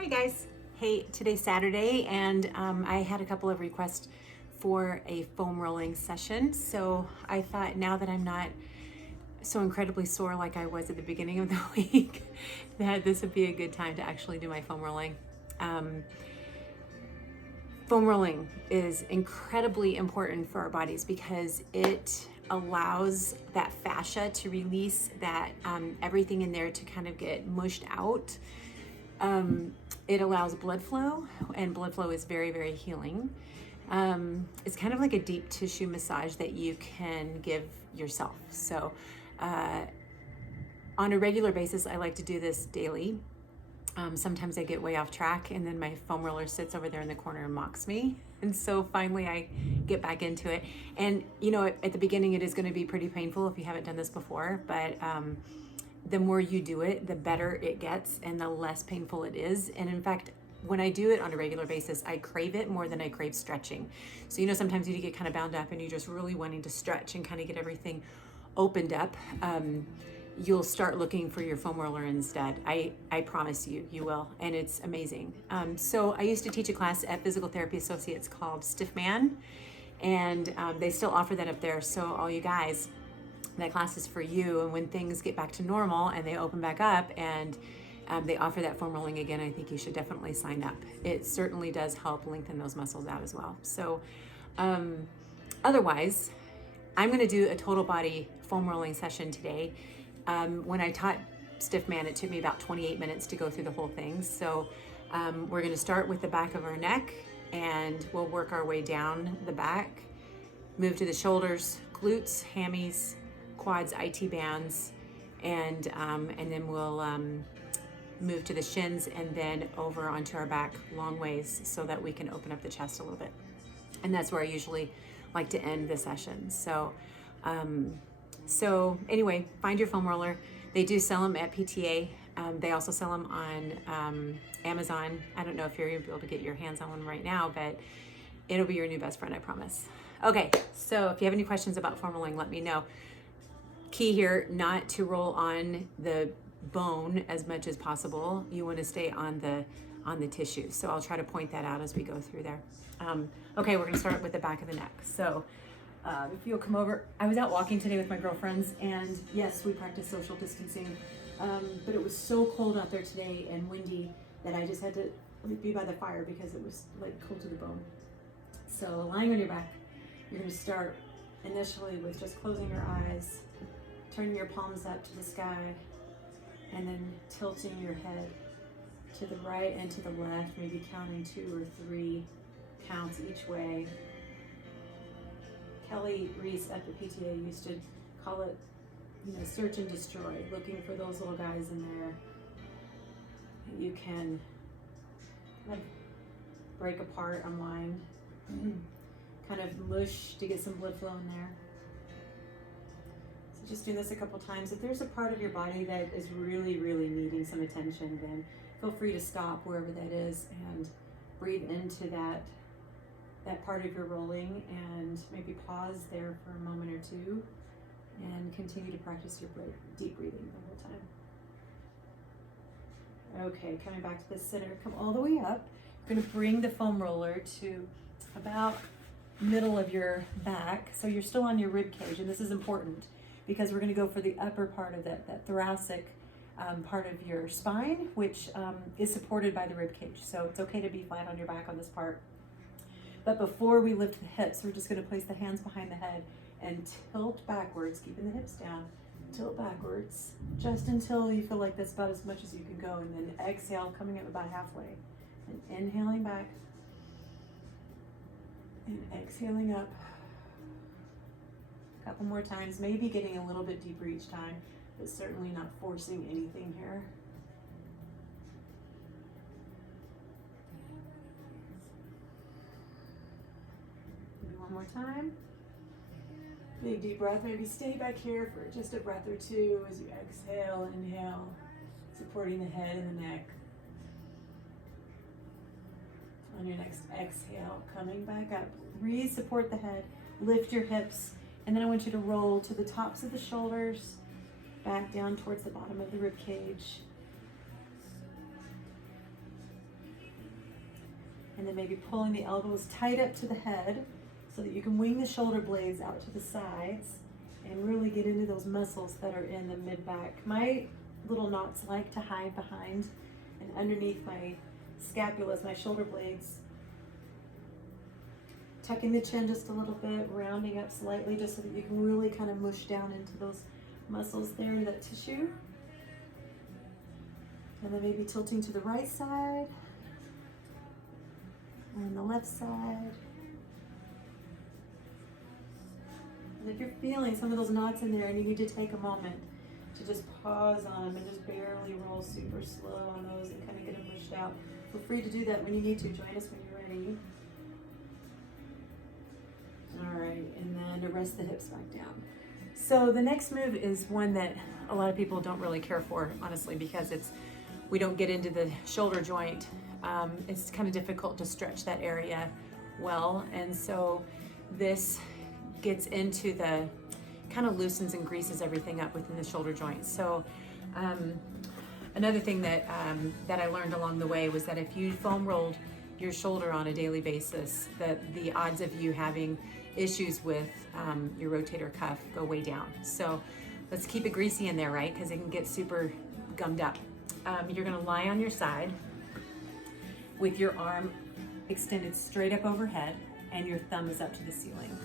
Hi guys. Hey, today's Saturday and I had a couple of requests for a foam rolling session. So I thought now that I'm not so incredibly sore like I was at the beginning of the week, that this would be a good time to actually do my foam rolling. Foam rolling is incredibly important for our bodies because it allows that fascia to release that everything in there to kind of get mushed out. It allows blood flow, and blood flow is very, very healing. It's kind of like a deep tissue massage that you can give yourself. So on a regular basis, I like to do this daily. Sometimes I get way off track and then my foam roller sits over there in the corner and mocks me. And so finally I get back into it. And you know, at the beginning it is going to be pretty painful if you haven't done this before, but the more you do it, the better it gets and the less painful it is. And in fact, when I do it on a regular basis, I crave it more than I crave stretching. So, you know, sometimes you get kind of bound up and you're just really wanting to stretch and kind of get everything opened up. You'll start looking for your foam roller instead. I promise you, you will, and it's amazing. So I used to teach a class at Physical Therapy Associates called Stiff Man, and they still offer that up there. So all you guys, that class is for you. And when things get back to normal and they open back up and they offer that foam rolling again, I think you should definitely sign up. It certainly does help lengthen those muscles out as well. So otherwise, I'm going to do a total body foam rolling session today. When I taught Stiff Man, it took me about 28 minutes to go through the whole thing. So we're going to start with the back of our neck and we'll work our way down the back, move to the shoulders, glutes, hammies, quads, IT bands, and then we'll move to the shins and then over onto our back long ways so that we can open up the chest a little bit. And that's where I usually like to end the session. So anyway, find your foam roller. They do sell them at PTA. They also sell them on Amazon. I don't know if you're able to get your hands on one right now, but it'll be your new best friend, I promise. Okay, so if you have any questions about foam rolling, let me know. Key here, not to roll on the bone as much as possible. You want to stay on the tissue. So I'll try to point that out as we go through there. Okay, we're going to start with the back of the neck. So if you'll come over, I was out walking today with my girlfriends, and yes, we practice social distancing, but it was so cold out there today and windy that I just had to be by the fire because it was like cold to the bone. So lying on your back, you're going to start initially with just closing your eyes, turning your palms up to the sky, and then tilting your head to the right and to the left, maybe counting 2 or 3 counts each way. Kelly Reese at the PTA used to call it, you know, search and destroy, looking for those little guys in there. You can kind of break apart, unwind, kind of mush to get some blood flow in there. So just do this a couple times. If there's a part of your body that is really, really needing some attention, then feel free to stop wherever that is and breathe into that part of your rolling, and maybe pause there for a moment or two and continue to practice your deep breathing the whole time. Okay, coming back to the center, come all the way up. You're going to bring the foam roller to about middle of your back, so you're still on your rib cage, and this is important because we're going to go for the upper part of that thoracic part of your spine, which is supported by the rib cage. So it's okay to be flat on your back on this part. But before we lift the hips, we're just going to place the hands behind the head and tilt backwards, keeping the hips down. Tilt backwards just until you feel like that's about as much as you can go, and then exhale, coming up about halfway. And inhaling back and exhaling up. A couple more times, maybe getting a little bit deeper each time, but certainly not forcing anything here. One more time. Big deep breath. Maybe stay back here for just a breath or two as you exhale, inhale, supporting the head and the neck. On your next exhale, coming back up, re-support the head, lift your hips, and then I want you to roll to the tops of the shoulders, back down towards the bottom of the rib cage. And then maybe pulling the elbows tight up to the head so that you can wing the shoulder blades out to the sides and really get into those muscles that are in the mid-back. My little knots like to hide behind and underneath my scapulas, my shoulder blades. Tucking the chin just a little bit, rounding up slightly just so that you can really kind of mush down into those muscles there in that tissue. And then maybe tilting to the right side and the left side. And if you're feeling some of those knots in there and you need to take a moment to just pause on them and just barely roll super slow on those and kind of get them pushed out, feel free to do that when you need to. Join us when you're ready. All right, and then rest the hips back down. So the next move is one that a lot of people don't really care for, honestly, because we don't get into the shoulder joint. It's kind of difficult to stretch that area well, and so this gets into the kind of loosens and greases everything up within the shoulder joint. So another thing that I learned along the way was that if you foam rolled your shoulder on a daily basis, that the odds of you having issues with your rotator cuff go way down. So let's keep it greasy in there, right? Because it can get super gummed up. You're gonna lie on your side with your arm extended straight up overhead and your thumb is up to the ceiling.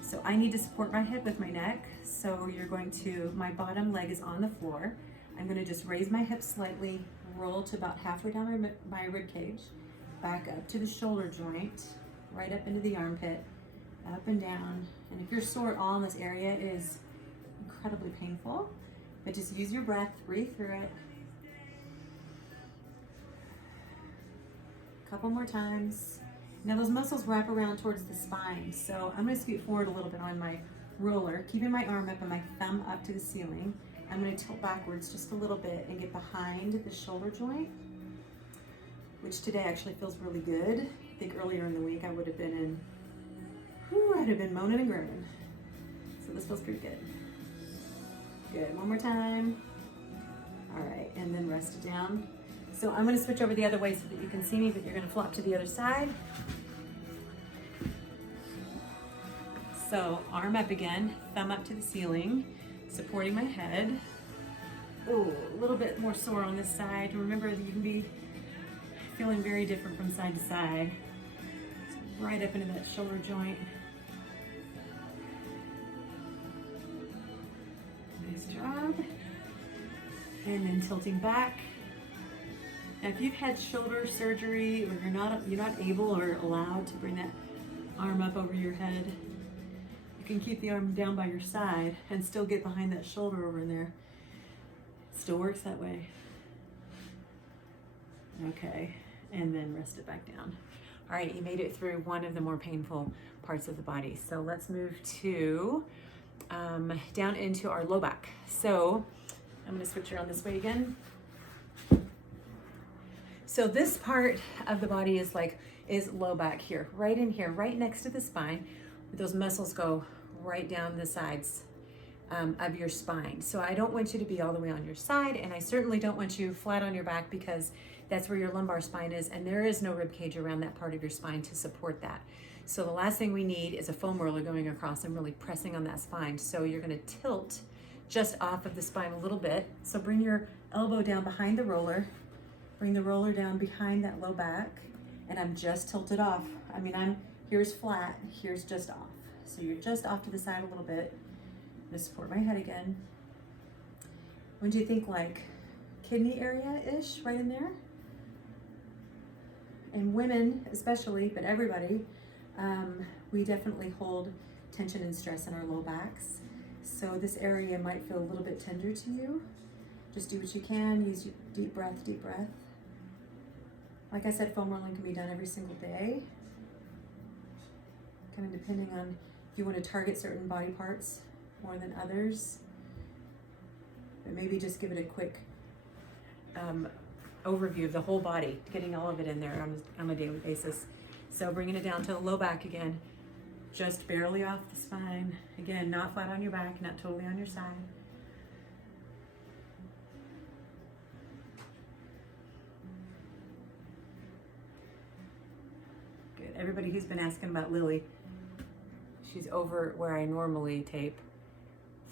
So I need to support my hip with my neck. So you're going to, my bottom leg is on the floor. I'm gonna just raise my hips slightly, roll to about halfway down my rib cage, back up to the shoulder joint, right up into the armpit, up and down. And if you're sore at all in this area, it is incredibly painful, but just use your breath, breathe through it. A couple more times. Now those muscles wrap around towards the spine, so I'm going to scoot forward a little bit on my roller, keeping my arm up and my thumb up to the ceiling. I'm going to tilt backwards just a little bit and get behind the shoulder joint, which today actually feels really good. I think earlier in the week I would have been I'd have been moaning and groaning. So this feels pretty good. Good, one more time. All right, and then rest it down. So I'm gonna switch over the other way so that you can see me, but you're gonna flop to the other side. So arm up again, thumb up to the ceiling, supporting my head. Oh, a little bit more sore on this side. Remember that you can be feeling very different from side to side. So right up into that shoulder joint. Nice job. And then tilting back. Now, if you've had shoulder surgery or you're not able or allowed to bring that arm up over your head, you can keep the arm down by your side and still get behind that shoulder over in there. It still works that way. Okay, and then rest it back down. All right, you made it through one of the more painful parts of the body. So let's move to down into our low back. So I'm gonna switch around this way again. So this part of the body is low back here, right in here, right next to the spine. Those muscles go right down the sides of your spine. So I don't want you to be all the way on your side, and I certainly don't want you flat on your back because that's where your lumbar spine is, and there is no rib cage around that part of your spine to support that. So the last thing we need is a foam roller going across and really pressing on that spine. So you're gonna tilt just off of the spine a little bit. So bring your elbow down behind the roller, bring the roller down behind that low back, and I'm just tilted off. I mean, here's flat, here's just off. So you're just off to the side a little bit. I'm gonna support my head again. When do you think, like kidney area-ish, right in there? And women especially, but everybody, we definitely hold tension and stress in our low backs. So this area might feel a little bit tender to you. Just do what you can, use your deep breath, deep breath. Like I said, foam rolling can be done every single day. Kind of depending on if you want to target certain body parts more than others. But maybe just give it a quick overview of the whole body, getting all of it in there on a daily basis. So bringing it down to the low back again, just barely off the spine. Again, not flat on your back, not totally on your side. everybody who's been asking about Lily, she's over where I normally tape.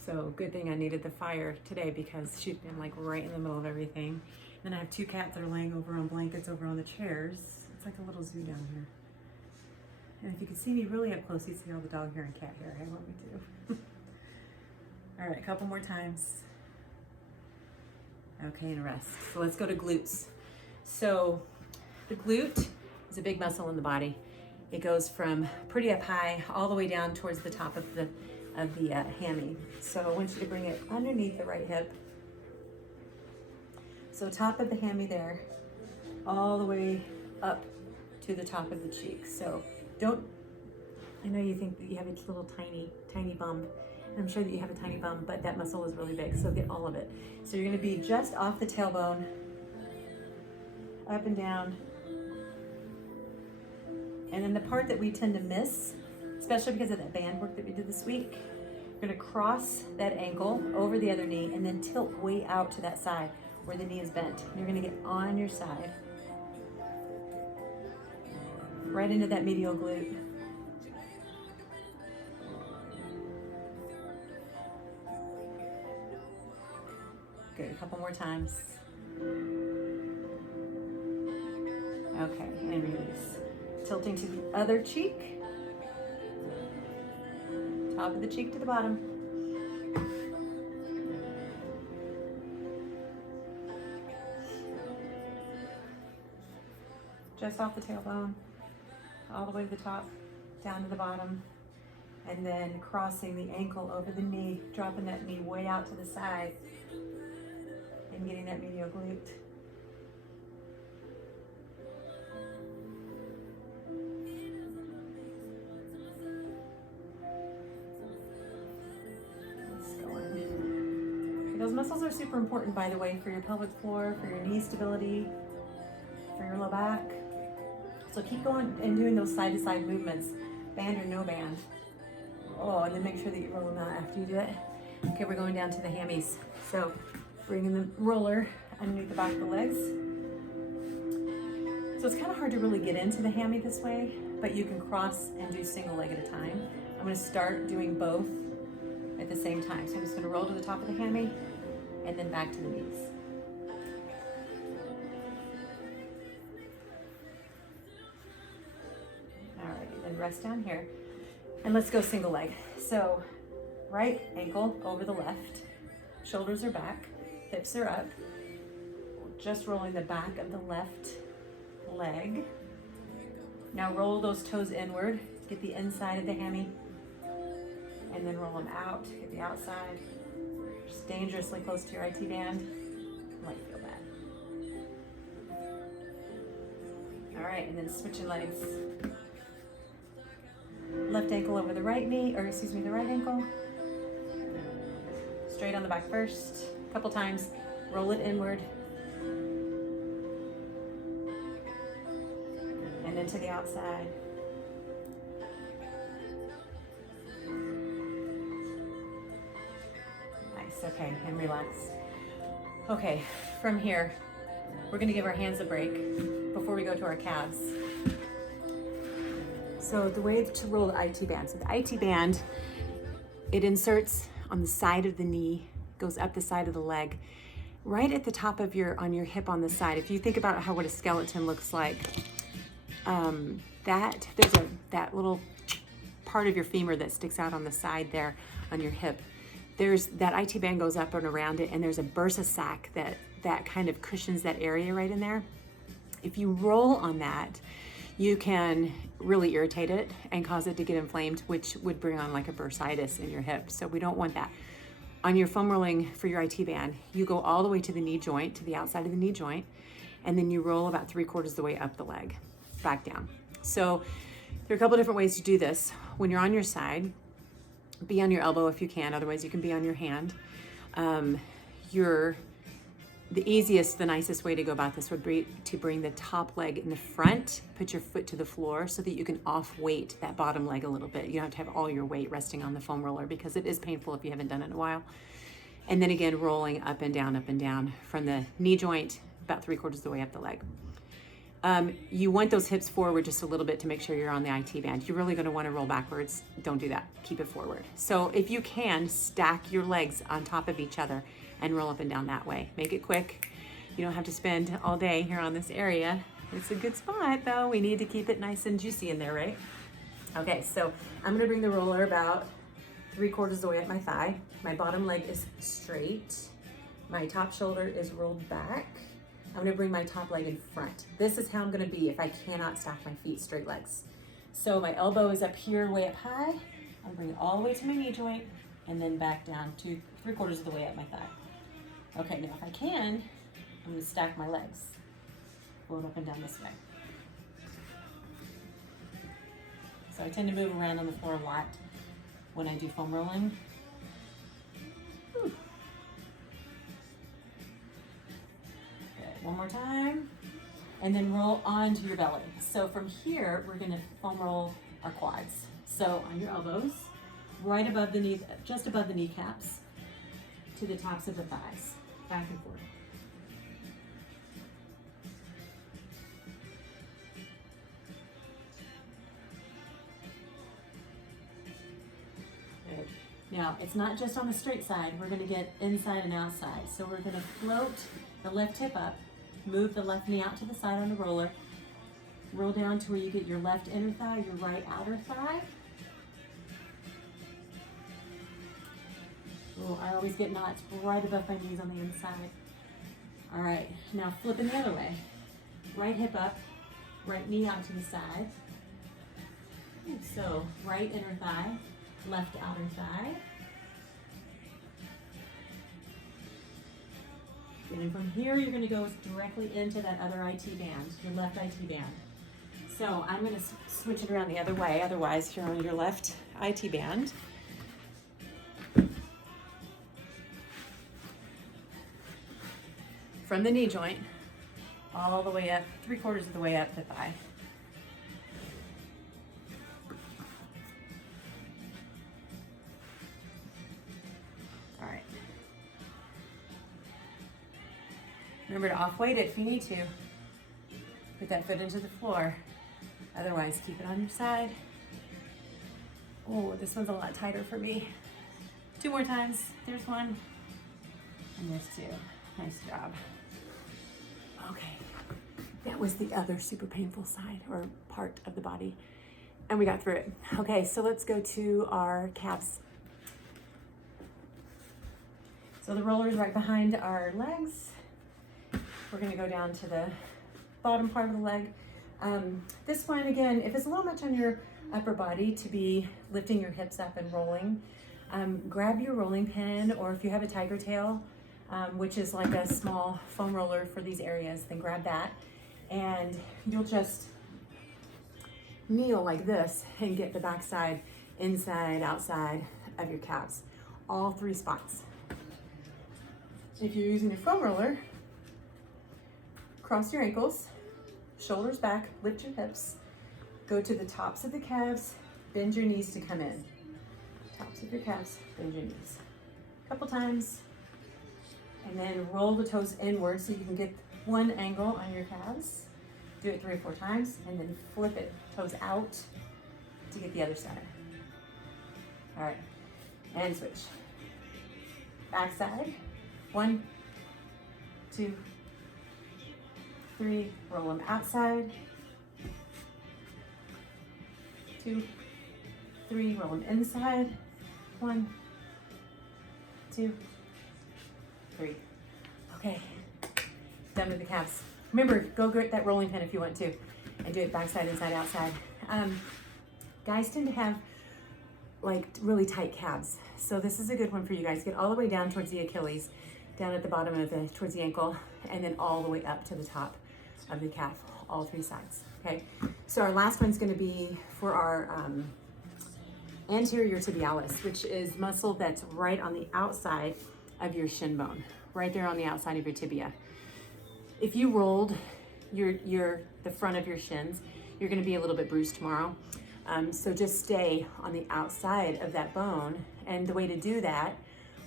So good thing I needed the fire today because she's been like right in the middle of everything. Then I have 2 cats that are laying over on blankets over on the chairs. It's like a little zoo down here. And if you could see me really up close, you'd see all the dog hair and cat hair I want me to. All right, a couple more times. Okay, and rest. So let's go to glutes. So the glute is a big muscle in the body. It goes from pretty up high all the way down towards the top of the hammy. So I want you to bring it underneath the right hip. So top of the hammy there, all the way up to the top of the cheek. So I know you think that you have a little tiny bump. I'm sure that you have a tiny bump, but that muscle is really big, so get all of it. So you're gonna be just off the tailbone, up and down. And then the part that we tend to miss, especially because of that band work that we did this week, you're gonna cross that ankle over the other knee and then tilt way out to that side where the knee is bent. You're gonna get on your side, right into that medial glute. Good, a couple more times. Okay, and release. Tilting to the other cheek. Top of the cheek to the bottom. Just off the tailbone, all the way to the top, down to the bottom. And then crossing the ankle over the knee, dropping that knee way out to the side. And getting that medial glute. Let's go on. Okay, those muscles are super important, by the way, for your pelvic floor, for your knee stability, for your low back. So keep going and doing those side-to-side movements, band or no band. Oh, and then make sure that you roll them out after you do it. Okay, we're going down to the hammies. So bringing the roller underneath the back of the legs. So it's kind of hard to really get into the hammy this way, but you can cross and do single leg at a time. I'm going to start doing both at the same time. So I'm just going to roll to the top of the hammy and then back to the knees. All right, then rest down here. And let's go single leg. So right ankle over the left, shoulders are back, hips are up. Just rolling the back of the left leg. Now roll those toes inward, get the inside of the hammy, and then roll them out, get the outside. Just dangerously close to your IT band. You might feel that. All right, and then switching legs. Left ankle over the right knee, or excuse me, the right ankle. Straight on the back first. A couple times, roll it inward. And then to the outside. Nice, okay, and relax. Okay, from here, we're gonna give our hands a break before we go to our calves. So the way to roll the IT band. So the IT band, it inserts on the side of the knee, goes up the side of the leg, right at the top of on your hip on the side. If you think about what a skeleton looks like, there's that little part of your femur that sticks out on the side there on your hip. There's that IT band goes up and around it, and there's a bursa sac that kind of cushions that area right in there. If you roll on that, you can really irritate it and cause it to get inflamed, which would bring on like a bursitis in your hip. So we don't want that. On your foam rolling for your IT band, you go all the way to the knee joint, to the outside of the knee joint, and then you roll about 3/4 of the way up the leg, back down. So there are a couple different ways to do this. When you're on your side, be on your elbow if you can, otherwise you can be on your hand. The nicest way to go about this would be to bring the top leg in the front, put your foot to the floor so that you can off-weight that bottom leg a little bit. You don't have to have all your weight resting on the foam roller because it is painful if you haven't done it in a while. And then again, rolling up and down from the knee joint, about 3/4 of the way up the leg. You want those hips forward just a little bit to make sure you're on the IT band. You're really going to want to roll backwards. Don't do that. Keep it forward. So if you can, stack your legs on top of each other and roll up and down that way. Make it quick. You don't have to spend all day here on this area. It's a good spot though. We need to keep it nice and juicy in there, right? Okay, so I'm going to bring the roller about 3/4 of the way up my thigh. My bottom leg is straight. My top shoulder is rolled back. I'm gonna bring my top leg in front. This is how I'm gonna be if I cannot stack my feet straight legs. So my elbow is up here, way up high. I'm bringing it all the way to my knee joint and then back down to 3/4 of the way up my thigh. Okay, now if I can, I'm gonna stack my legs. Roll up and down this way. So I tend to move around on the floor a lot when I do foam rolling. Whew. One more time, and then roll onto your belly. So from here, we're gonna foam roll our quads. So on your elbows, right above the knee, just above the kneecaps, to the tops of the thighs, back and forth. Good. Now, it's not just on the straight side, we're gonna get inside and outside. So we're gonna float the left hip up, move the left knee out to the side on the roller. Roll down to where you get your left inner thigh, your right outer thigh. Oh, I always get knots right above my knees on the inside. All right, now flipping the other way. Right hip up, right knee out to the side. So right inner thigh, left outer thigh. And then from here, you're gonna go directly into that other IT band, your left IT band. So I'm gonna switch it around the other way, otherwise you're on your left IT band. From the knee joint, all the way up, 3/4 of the way up the thigh. All right. Remember to off-weight it if you need to. Put that foot into the floor. Otherwise, keep it on your side. Oh, this one's a lot tighter for me. 2 more times. There's one. And there's 2. Nice job. Okay. That was the other super painful side or part of the body. And we got through it. Okay, so let's go to our calves. So the roller is right behind our legs. We're gonna go down to the bottom part of the leg. This one, again, if it's a little much on your upper body to be lifting your hips up and rolling, grab your rolling pin, or if you have a tiger tail, which is like a small foam roller for these areas, then grab that. And you'll just kneel like this and get the backside, inside, outside of your calves. All 3 spots. If you're using a foam roller, cross your ankles, shoulders back, lift your hips, go to the tops of the calves, bend your knees to come in. Tops of your calves, bend your knees. A couple times, and then roll the toes inward so you can get one angle on your calves. Do it 3 or 4 times, and then flip it, toes out to get the other side. All right, and switch. Backside, 1, 2, 3, roll them outside. 2, 3, roll them inside. 1, 2, 3. Okay, done with the calves. Remember, go get that rolling pin if you want to, and do it backside, inside, outside. Guys tend to have like really tight calves, so this is a good one for you guys. Get all the way down towards the Achilles, down at the bottom of towards the ankle, and then all the way up to the top of the calf, all 3 sides. Okay, so our last one's going to be for our anterior tibialis, which is muscle that's right on the outside of your shin bone, right there on the outside of your tibia. If you rolled the front of your shins, you're going to be a little bit bruised tomorrow. So just stay on the outside of that bone, and the way to do that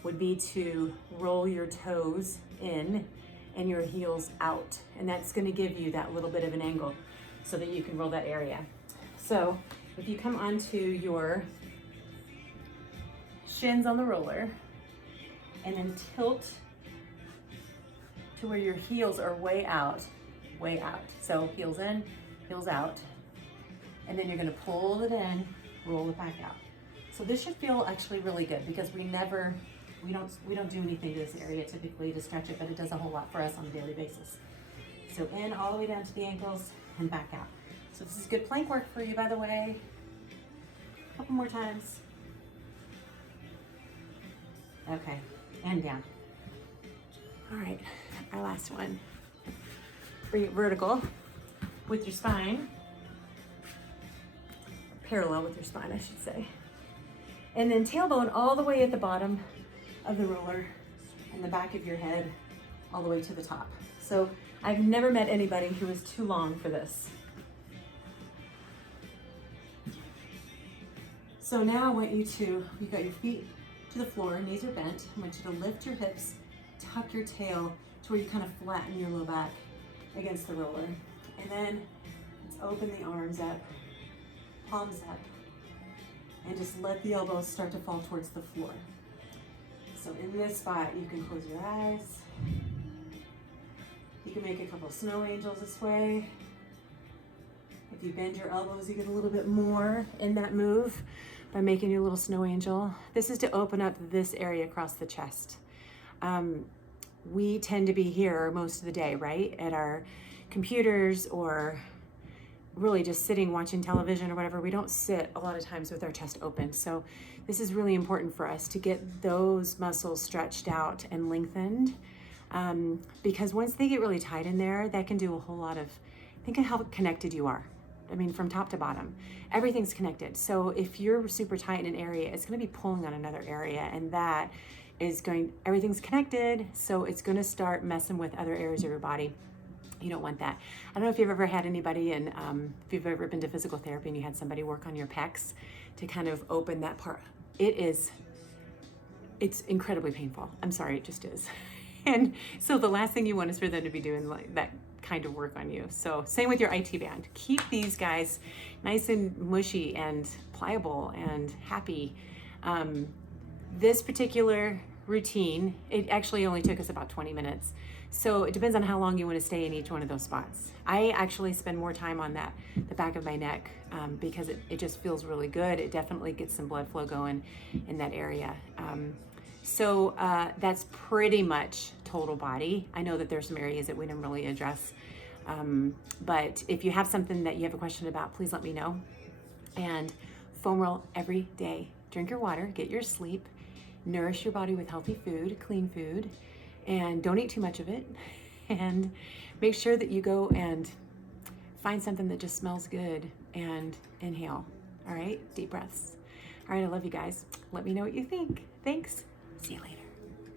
would be to roll your toes in and your heels out. And that's gonna give you that little bit of an angle so that you can roll that area. So if you come onto your shins on the roller and then tilt to where your heels are way out, way out. So heels in, heels out. And then you're gonna pull it in, roll it back out. So this should feel actually really good because we don't do anything to this area typically to stretch it, but it does a whole lot for us on a daily basis. So in all the way down to the ankles and back out. So this is good plank work for you, by the way. A couple more times. Okay, and down. All right, our last one. Bring it vertical with your spine. Parallel with your spine, I should say. And then tailbone all the way at the bottom of the roller and the back of your head all the way to the top. So I've never met anybody who was too long for this. So now I want you you've got your feet to the floor, knees are bent. I want you to lift your hips, tuck your tail to where you kind of flatten your low back against the roller. And then let's open the arms up, palms up, and just let the elbows start to fall towards the floor. So in this spot, you can close your eyes. You can make a couple snow angels this way. If you bend your elbows, you get a little bit more in that move by making your little snow angel. This is to open up this area across the chest. We tend to be here most of the day, right? At our computers or really just sitting watching television or whatever. We don't sit a lot of times with our chest open. So this is really important for us to get those muscles stretched out and lengthened, because once they get really tight in there, that can do a whole lot of, think of how connected you are. I mean, from top to bottom, everything's connected. So if you're super tight in an area, it's going to be pulling on another area, and that is everything's connected. So it's going to start messing with other areas of your body. You don't want that. I don't know if you've ever had anybody, and if you've ever been to physical therapy and you had somebody work on your pecs to kind of open that part. It's incredibly painful. I'm sorry, it just is. And so the last thing you want is for them to be doing like that kind of work on you. So same with your IT band. Keep these guys nice and mushy and pliable and happy. This particular routine, it actually only took us about 20 minutes. So it depends on how long you want to stay in each one of those spots. I actually spend more time on the back of my neck, because it just feels really good. It definitely gets some blood flow going in that area. So that's pretty much total body. I know that there's some areas that we didn't really address, but if you have something that you have a question about, please let me know. And foam roll every day. Drink your water, get your sleep, nourish your body with healthy food, clean food, and don't eat too much of it. And make sure that you go and find something that just smells good and inhale. All right, deep breaths. All right, I love you guys. Let me know what you think. Thanks. See you later.